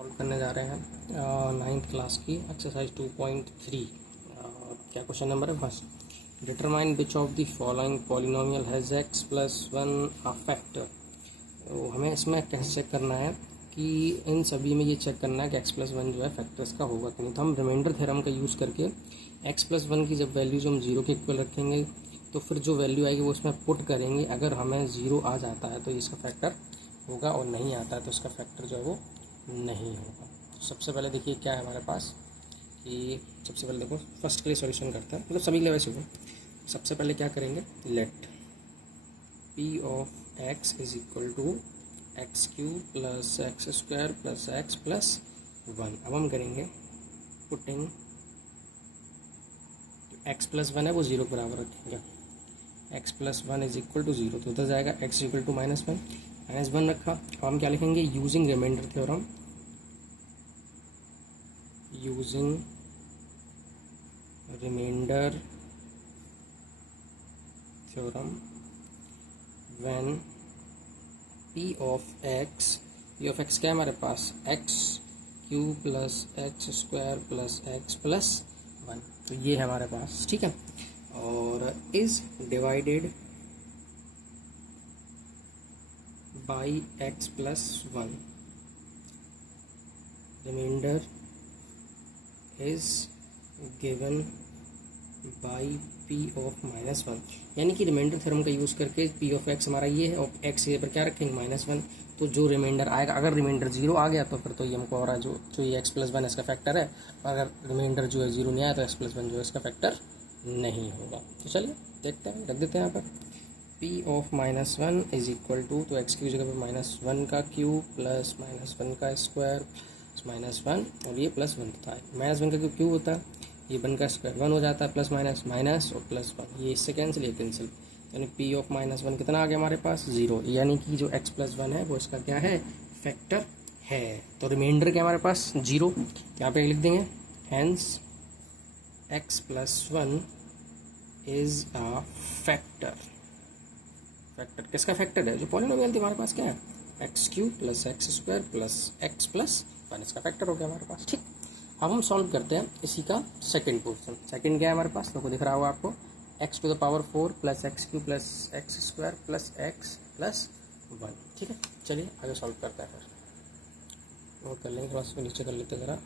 Solve करने जा रहे हैं नाइन्थ क्लास की एक्सरसाइज 2.3। क्या क्वेश्चन नंबर है first. Determine which of the following polynomial has x plus one a factor. तो हमें इसमें कैसे चेक करना है कि इन सभी में ये चेक करना है कि एक्स प्लस वन जो है फैक्टर्स का होगा कि नहीं। तो हम रिमाइंडर थ्योरम का यूज़ करके एक्स प्लस वन की जब वैल्यूज हम जीरो के इक्वल रखेंगे तो फिर जो वैल्यू आएगी वो उसमें पुट करेंगे। अगर हमें ज़ीरो आ जाता है तो इसका फैक्टर होगा और नहीं आता है तो इसका फैक्टर जो है वो नहीं होगा। तो सबसे पहले देखिए क्या है हमारे पास कि सबसे पहले देखो फर्स्ट के लिए सॉल्यूशन करते हैं, मतलब सभी के लिए वैसे होगा। सबसे पहले क्या करेंगे, let p of x is equal to x cube plus x square plus x plus one. अब हम करेंगे पुटिंग एक्स प्लस वन है वो जीरो के बराबर रखेंगे। X plus one is equal to zero तो उधर जाएगा X equal to minus one रखा। अब हम क्या लिखेंगे, using remainder theorem, using remainder theorem when P of X क्या है हमारे पास, X cube plus x square plus x plus one. तो ये है हमारे पास, ठीक है। और is divided by X plus one, remainder is given by P of minus one. यानी कि रिमाइंडर थ्योरम का यूज़ करके पी ऑफ एक्स हमारा ये है और एक्स ये पर क्या रखेंगे माइनस वन। तो जो रिमाइंडर आएगा, अगर रिमाइंडर जीरो आ गया तो फिर तो ये हमको हो रहा है जो ये एक्स प्लस वन इसका फैक्टर है। अगर रिमाइंडर जो है जीरो नहीं आया तो एक्स प्लस वन जो है इसका फैक्टर नहीं होगा। तो चलिए देखते हैं, रख देते हैं यहाँ पर p of minus one is equal to, तो एक्स की जगह पर माइनस वन का क्यूब प्लस माइनस वन का स्क्वायर माइनस वन और ये प्लस वन होता है। माइनस वन का क्यूब होता है, ये वन का स्क्वायर वन हो जाता है, प्लस माइनस माइनस और प्लस वन, ये इससे कैंसिल, ये कैंसिल। यानी पी ऑफ माइनस वन कितना आ गया हमारे पास, जीरो। यानी कि जो एक्स प्लस वन है वो इसका क्या है, फैक्टर है। तो रिमाइंडर क्या हमारे पास जीरो, यहाँ पे लिख देंगे hence x plus one is a factor. Factor किसका फैक्टर है, जो पॉलिनोमियल थी हमारे पास क्या है, x cube plus x square plus x plus one, इसका फैक्टर हो गया हमारे पास, ठीक। अब हम सॉल्व करते हैं इसी का सेकंड पोर्शन। सेकंड क्या है हमारे पास, तो दिख रहा होगा आपको, x to the power four plus x cube plus x square plus x plus one, ठीक है। चलिए आगे सॉल्व करते हैं, फिर नोट कर लेंगे, थोड़ा सा नीचे कर लेते हैं ज़रा।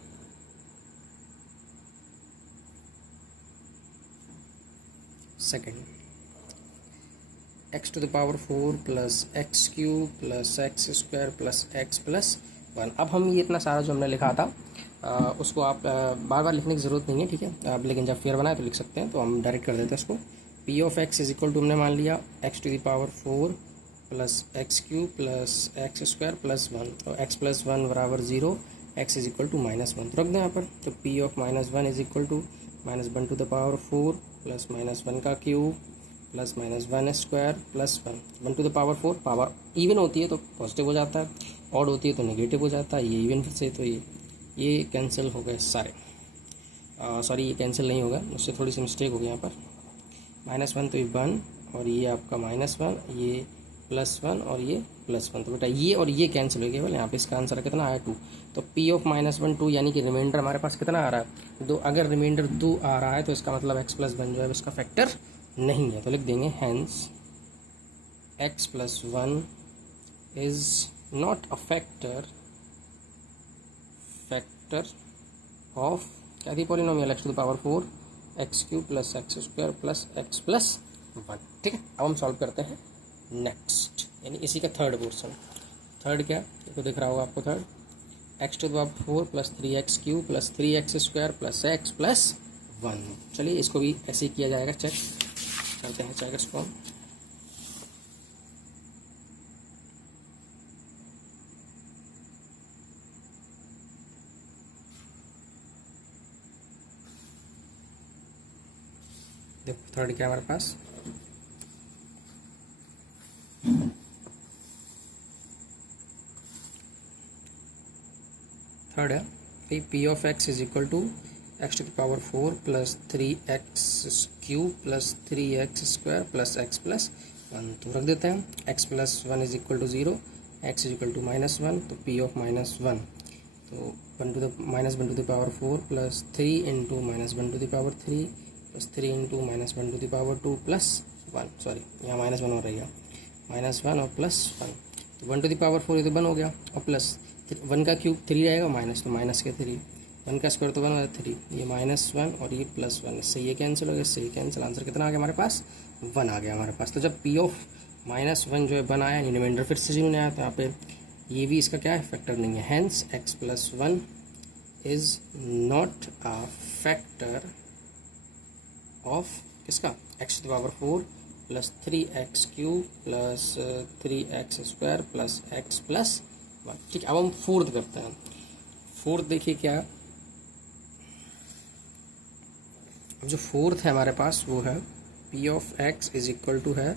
Second x to the power four plus x cube plus x square plus x plus one. अब हम ये इतना सारा जो हमने लिखा था उसको आप बार बार लिखने की ज़रूरत नहीं है, ठीक है। आप लेकिन जब फेयर बनाए तो लिख सकते हैं, तो हम डायरेक्ट कर देते हैं इसको। P of x is equal to हमने मान लिया X to the power four plus x cube plus x square plus one, तो एक्स प्लस वन बराबर zero, x is equal to minus one, तो रख दें यहाँ पर। तो P of minus one is equal to minus one to the power four plus minus one का cube plus minus one square plus one. One to the power four, power even होती है तो पॉजिटिव हो जाता है, odd होती है तो नेगेटिव हो जाता है। ये इवन फिर से, तो ये कैंसिल हो गए सारे, सॉरी ये कैंसिल नहीं होगा, उससे थोड़ी सी मिस्टेक हो गई यहाँ पर। माइनस वन तो ये वन और ये आपका माइनस वन, ये प्लस वन और ये प्लस वन, तो बेटा ये और ये कैंसिल हो गया। केवल यहाँ पे इसका आंसर कितना आया, टू। तो P of minus one to, यानी कि रिमाइंडर हमारे पास कितना आ रहा है, दो। अगर रिमाइंडर दो आ रहा है तो इसका मतलब एक्स प्लस वन जो है इसका फैक्टर नहीं है, तो लिख देंगे hence x plus one is not a factor of क्या थी polynomial, x to the power four x cube plus x square plus x plus one, ठीक है। अब हम सॉल्व करते हैं नेक्स्ट, यानी इसी का थर्ड पोर्शन। थर्ड क्या, देखो दिख रहा होगा आपको, third x to the power four plus three x cube plus three x square plus x plus one. चलिए इसको भी ऐसे ही किया जाएगा, चेक करते हैं चेक इसको। देखो थर्ड क्या हमारे पास, थर्ड है p of x is equal to x to the power four plus three x cube plus three x square plus x plus one, तो रख देते हैं x plus one is equal to zero, x is equal to minus one, तो P of minus one, तो minus one to the power 4 plus 3 into minus one to the power 3 plus 3 into minus one to the power 2 plus 1, sorry यहाँ minus 1 हो रही है, minus 1 और plus 1, तो 1 to the power 4 ये तो 1 हो गया, और प्लस 1 का क्यूब 3 रहेगा, माइनस तो माइनस के 3, 1 का स्क्वायर तो 1 होगा 3, ये माइनस 1 और ये प्लस 1, इससे ये कैंसिल हो गया, इससे ये कैंसिल, आंसर कितना आ गया हमारे पास, 1 आ गया हमारे पास। तो जब पी ऑफ माइनस 1 जो है 1 आया, रिमाइंडर फिर से 0 नहीं आया, तो यहाँ पे ये भी इसका क्या है, फैक्टर नहीं है, hence x plus 1 is not a factor of किसका, x to the power 4 plus 3x cube plus 3x square plus x plus 1। ठीक है, अब हम फोर्थ करते हैं। फोर्थ देखिए क्या, अब जो फोर्थ है हमारे पास वो है p of x is equal to है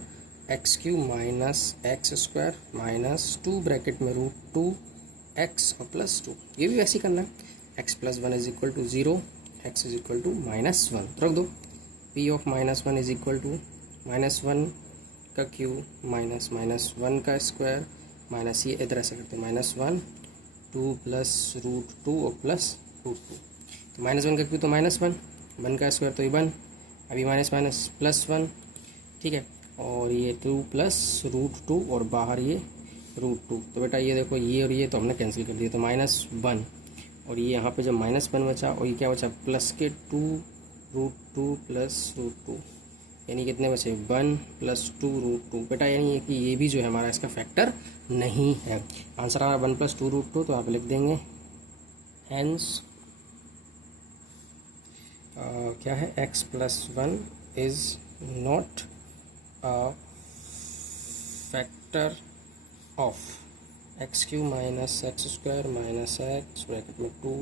x cube minus x square minus 2 bracket में √2 x और प्लस 2, ये भी वैसे ही करना है, x plus 1 is equal to 0, x is equal to minus 1, रख दो, p of minus 1 is equal to minus 1 का क्यूब माइनस माइनस 1 का स्क्वायर माइनस ये इधर ऐसे करते हैं माइनस 1 2 प्लस √2 और प्लस √2, तो माइनस 1 का क्यूब तो माइनस 1, 1 का स्क्वायर तो ये 1, अभी माइनस माइनस प्लस 1, ठीक है, और ये 2 प्लस √2 और बाहर ये √2, तो बेटा ये देखो ये और ये तो हमने कैंसिल कर दिया, तो -1 और ये यहाँ पे जब -1 बचा और ये क्या बचा प्लस के 2 √2 प्लस √2, यानी कितने बचे 1 प्लस 2 √2, बेटा यानी कि ये भी जो है हमारा इसका फैक्टर नहीं है। आंसर आ रहा है 1 प्लस 2 √2, तो आप लिख देंगे हैंस क्या है x plus 1 is not a factor of x cube minus x square minus x bracket में 2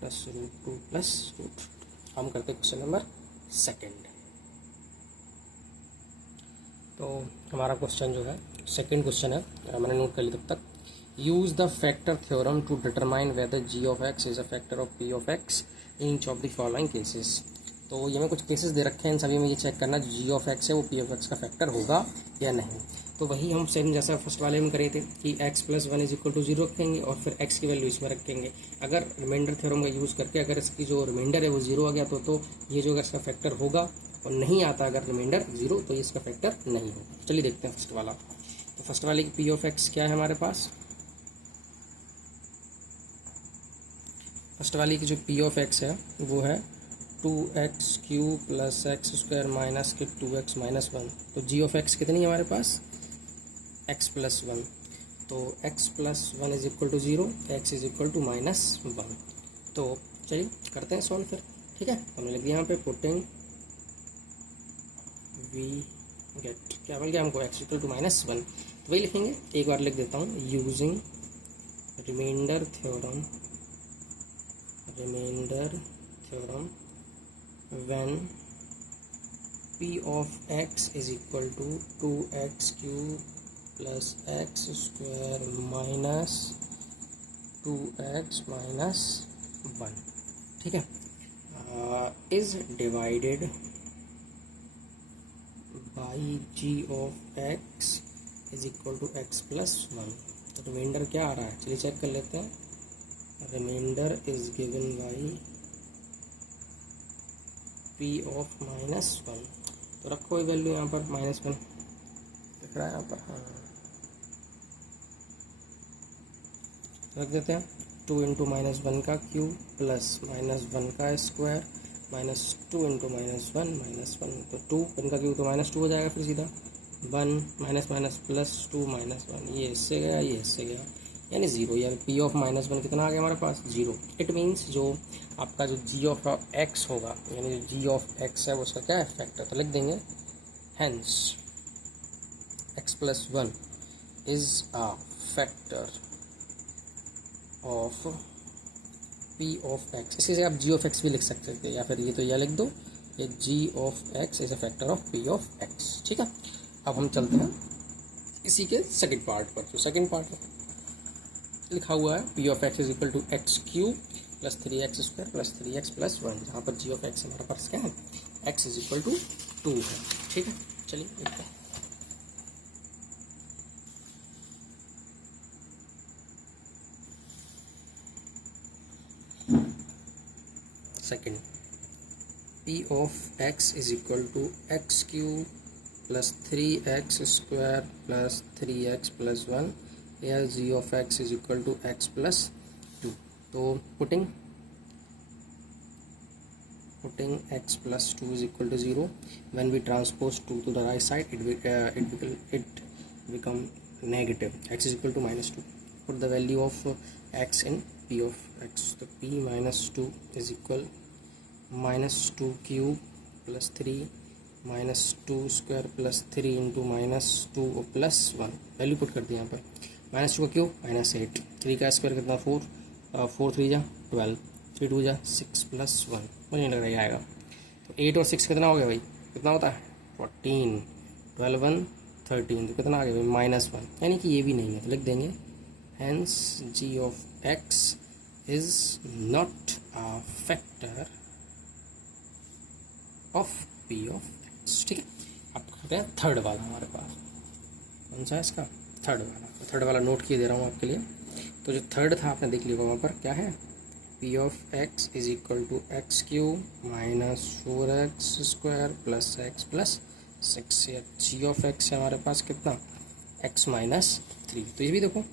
प्लस √2 प्लस √2। हम करते हैं क्वेश्चन नंबर सेकेंड। तो हमारा क्वेश्चन जो है सेकेंड क्वेश्चन है, मैंने नोट कर लिया तब तक। Use the factor theorem to determine whether g of x is a factor of p of x in each of the following cases. तो ये मैं कुछ केसेस दे रखे हैं, इन सभी में ये चेक करना g ऑफ x है वो p ऑफ x का फैक्टर होगा या नहीं। तो वही हम सेम जैसा फर्स्ट वाले में करे थे कि x plus 1 is equal to 0 रखेंगे और फिर x की वैल्यू इसमें रखेंगे। अगर रिमाइंडर थ्योरम का यूज़ करके अगर इसकी जो रिमाइंडर है वो 0 आ गया तो ये जो अगर इसका फैक्टर होगा, और नहीं आता अगर रिमाइंडर 0 तो ये इसका फैक्टर नहीं होगा। चलिए देखते हैं फर्स्ट वाला। तो फर्स्ट वाले की p ऑफ x क्या है हमारे पास, फर्स्ट वाली की जो p ऑफ x है वो है 2x cube plus x square minus के 2x माइनस 1। तो g ऑफ x कितनी है हमारे पास x प्लस 1, तो x plus 1 is equal to 0, x is equal to -1। तो चलिए करते हैं सॉल्व फिर, ठीक है। हमने लिख दिया यहाँ पे पुटिंग वी गेट क्या बोल गया हमको x इक्वल टू -1, तो वही लिखेंगे, एक बार लिख देता हूँ, using remainder theorem when p of x is equal to 2x cube plus x square minus 2x minus 1, ठीक है, is divided by g of x is equal to x plus 1। तो रिमाइंडर क्या आ रहा है, चलिए चेक कर लेते हैं। Remainder is given by p of -1, तो रखो वैल्यू यहाँ पर -1 दिख रहा है यहाँ पर, हाँ रख देते हैं। 2 इंटू -1 का क्यूब प्लस -1 का स्क्वायर माइनस 2 इंटू -1 -1, तो 2 1 का क्यूब तो -2 हो जाएगा, फिर सीधा 1 माइनस माइनस प्लस 2 -1, ये इससे गया ये इससे गया, यानी 0, यानी p ऑफ -1 कितना आ गया हमारे पास 0। इट मीन्स जो आपका जो g ऑफ x होगा, यानी जो g ऑफ x है वो उसका क्या है फैक्टर, तो लिख देंगे hence x plus 1 is a factor of p of x। इसी से आप g ऑफ x भी लिख सकते थे, या फिर ये तो यह लिख दो, ये g of x is a factor of p of x, ठीक है। अब हम चलते हैं इसी के सेकंड पार्ट पर। तो सेकंड पार्ट में लिखा हुआ है p of x is equal to x cube plus 3x square plus 3x plus 1, जहाँ पर g ऑफ x हमारे पास क्या है x इज इक्वल टू 2 है, ठीक है। चलिए देखते हैं। Second, p of x is equal to x cube plus 3x² plus 3x+1 या g of x is equal to x+2। तो putting x plus 2 is equal to 0. When we transpose 2 to the right side, it become negative. X is equal to -2. Put the value of x in p of x. So p minus 2 is equal -2 cube plus 3 minus 2 square plus 3 into -2 plus 1. Value put कर दिया यहाँ पर। -2 का cube -8, 3 का square कितना 4, 4 3 जा 12, 3 2 जा 6 plus 1, मुझे नहीं लग रहा है आएगा। तो 8 और 6 कितना हो गया भाई, कितना होता है 14, 12 1 13, तो कितना आ गया भाई -1, यानी कि ये भी नहीं है, तो लिख देंगे hence g of x is not a factor of p of x। ठीक है, अब करते हैं थर्ड वाला हमारे पास। कौन सा है इसका, थर्ड वाला। तो थर्ड वाला नोट किए दे रहा हूँ आपके लिए। तो जो थर्ड था आपने देख लिया वहाँ पर क्या है, p of x is equal to x cube minus 4x² plus x+6, या g ऑफ x है हमारे पास कितना x -3। तो ये भी देखो,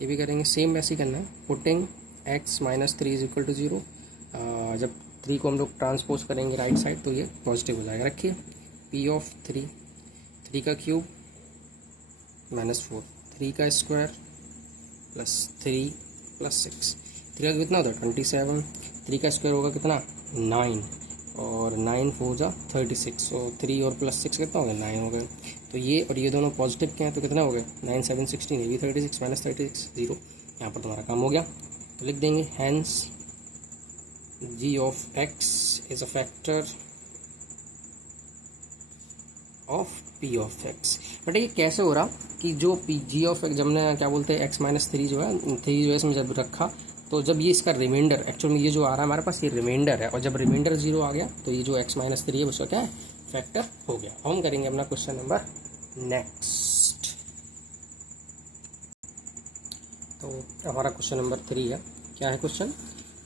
ये भी करेंगे सेम वैसे ही करना है। Putting x -3 is equal to 0, जब 3 को हम लोग ट्रांसपोज करेंगे राइट साइड तो ये पॉजिटिव हो जाएगा। रखिए p ऑफ 3 का क्यूब -4, 3 का स्क्वायर प्लस 3 प्लस 6, 3 का कितना होता है 27, 3 का स्क्वायर होगा कितना 9, और 9 4 जा 36, और 3 और प्लस 6 कितना हो गया 9 हो गए। तो ये और ये दोनों पॉजिटिव के हैं, तो कितना हो गया 9 7 16, ये भी 36 -36 0, यहाँ पर तुम्हारा काम हो गया। तो लिख देंगे hence g of x is a factor of p of x। But ये कैसे हो रहा कि जो g ऑफ x, जब हमने क्या बोलते हैं x -3 जो है 3 जो है इसमें जब रखा, तो जब ये इसका रिमाइंडर, एक्चुअल में ये जो आ रहा है हमारे पास ये रिमाइंडर है, और जब रिमाइंडर 0 आ गया तो ये जो x -3 है उसका क्या है फैक्टर हो गया। हम करेंगे अपना क्वेश्चन नंबर नेक्स्ट। तो हमारा क्वेश्चन नंबर 3 है। क्या है question,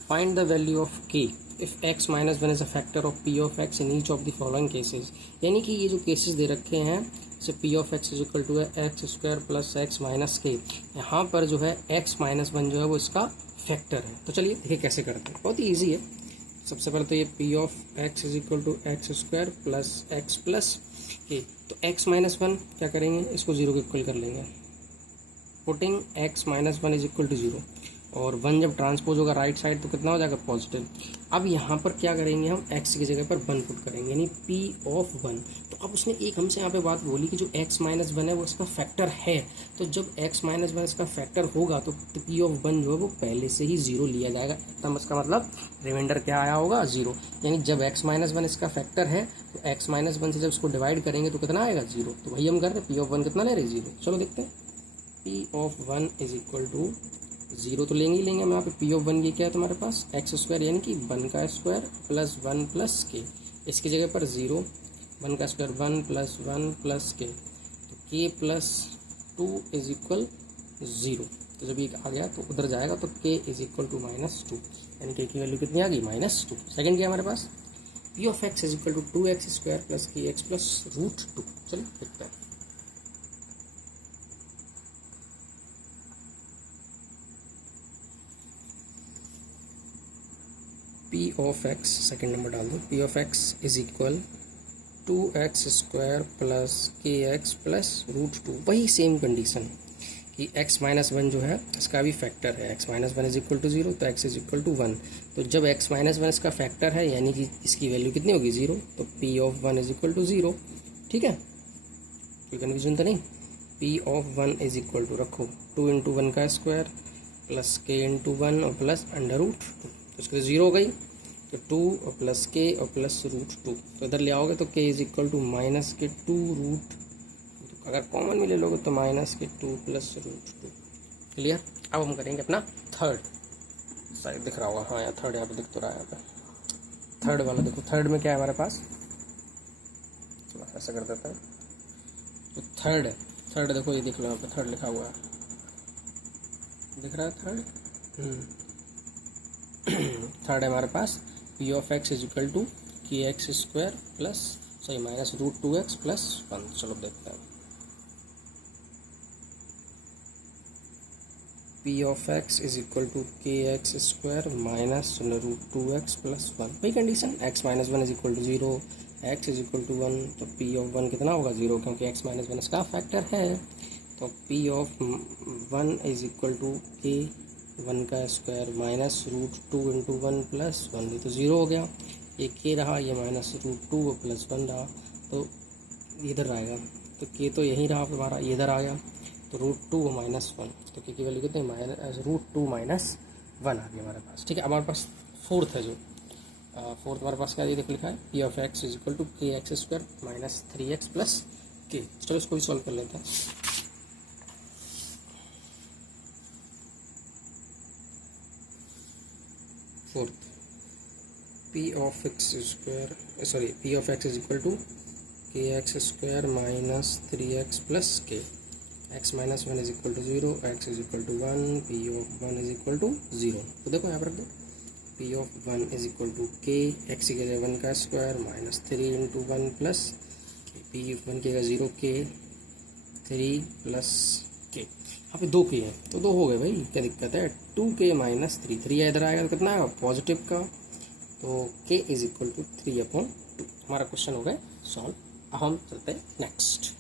find the value of k if x -1 is a factor of p of x in each of the following cases. यानी कि ये जो केसेस दे रखे हैं, जैसे p of x is equal to है x² plus x minus k, यहाँ पर जो है x -1 जो है वो इसका फैक्टर है। तो चलिए देखिए कैसे करते हैं, बहुत ही ईजी है। सबसे पहले तो ये p of x is equal to x² plus x plus k, तो x -1 क्या करेंगे, इसको 0 के इक्वल कर लेंगे। Putting x -1 is equal to 0, और 1 जब ट्रांसपोज होगा राइट साइड तो कितना हो जाएगा पॉजिटिव। अब यहाँ पर क्या करेंगे, हम x की जगह पर 1 पुट करेंगे, यानी p ऑफ 1। तो अब उसने एक हमसे यहाँ पे बात बोली कि जो x -1 है वो इसका फैक्टर है, तो जब x -1 इसका फैक्टर होगा तो p ऑफ 1 जो है वो पहले से ही 0 लिया जाएगा। एकदम इसका मतलब रिमाइंडर क्या आया होगा 0, यानी जब x -1 इसका फैक्टर है तो x -1 से जब इसको डिवाइड करेंगे तो कितना आएगा 0। तो वही हम कर रहे हैं, p ऑफ 1 कितना ले रहे 0। चलो देखते हैं, p of 1 is equal to 0 तो लेंगे ही लेंगे हम यहाँ पे। p ऑफ 1 ये क्या है तुम्हारे पास x² यानी कि 1 का स्क्वायर प्लस 1 प्लस k, इसकी जगह पर 0, 1 का स्क्वायर 1 प्लस 1 प्लस k, तो k प्लस 2 इज इक्वल 0। तो जब ये आ गया तो उधर जाएगा तो k इज इक्वल टू -2, यानी k की वैल्यू कितनी आ गई -2। सेकंड क्या हमारे पास, p of x is equal to 2x² plus kx plus √2। चलिए देखते हैं। p of x, second number डाल दो, p of x is equal 2x² plus kx plus √2। वही सेम कंडीशन कि x -1 जो है इसका भी फैक्टर है, x -1 इज इक्वल टू 0, तो x इज इक्वल टू 1। तो जब x -1 इसका फैक्टर है यानी कि इसकी वैल्यू कितनी होगी 0, तो p of 1 is equal to 0। ठीक है, कोई कन्फ्यूजन तो नहीं। p of 1 is equal to रखो 2 × 1 का स्क्वायर प्लस k × 1 और प्लस √2, तो इसके 0 हो गई, तो 2 और प्लस k और प्लस √2, तो इधर ले आओगे तो k इज इक्वल टू -2 अगर कॉमन में ले लोगे तो -2 प्लस √2। क्लियर। अब हम करेंगे अपना थर्ड, शायद दिख रहा होगा, हाँ यार थर्ड यहाँ पे दिख तो रहा है। यहाँ पे थर्ड वाला देखो, थर्ड में क्या है हमारे पास, चलो ऐसा कर देता है। तो थर्ड देखो, ये देख लो यहाँ पे थर्ड लिखा हुआ है, दिख रहा है थर्ड। थर्ड है हमारे पास p of x is equal to k x square plus sorry minus root 2x plus 1। चलो देखते हैं। P of x is equal to k x square minus root 2x plus 1। वही condition, x minus 1 is equal to 0, x is equal to 1, तो P of 1 कितना होगा 0, क्योंकि x minus 1 इसका factor है। तो P of 1 is equal to k 1 का square minus root 2 into 1 plus 1, ये तो 0 हो गया। ये के रहा, ये माइनस रूट 2 प्लस 1 रहा, तो इधर आएगा, तो के तो यहीं रहा हमारा, ये इधर आ गया, तो रूट 2 माइनस 1, तो के की वैल्यू कितनी माइनस रूट 2 माइनस 1 आ गया हमारे पास। ठीक है, अब हमारे पास फोर्थ है, जो फोर्थ हमारे पास क्या ये देख लिखा है, p of x is equal to k x square minus 3x plus k. चलो इसको भी सॉल्व कर लेते हैं। Fourth, p of x square sorry p of x is equal to k x square minus 3x plus k. x minus 1 is equal to 0, x is equal to 1, p of 1 is equal to 0। तो देखो यहाँ पर रख दो, p of 1 is equal to k x की जगह 1 का square minus 3 into 1 plus P of 1 की जगह 0 के 3 प्लस के। यहाँ पे 2 के हैं तो 2 हो गए भाई, क्या दिक्कत है। 2k माइनस 3, 3 इधर आएगा तो कितना आएगा पॉजिटिव का, तो k इज इक्वल टू 3/2। हमारा क्वेश्चन हो गया सॉल्व। अब हम चलते हैं नेक्स्ट।